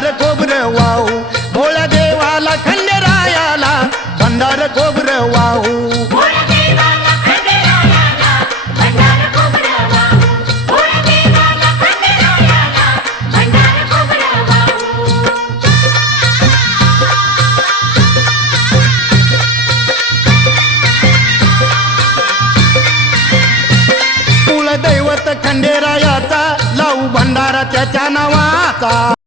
भंडार खोबरं वाहू भोळ्या देवाला खंडेरायाला भंडार खोबरं वाहू दैवत खंडेरायाचा लावू भंडारा त्याच्या नावाचा।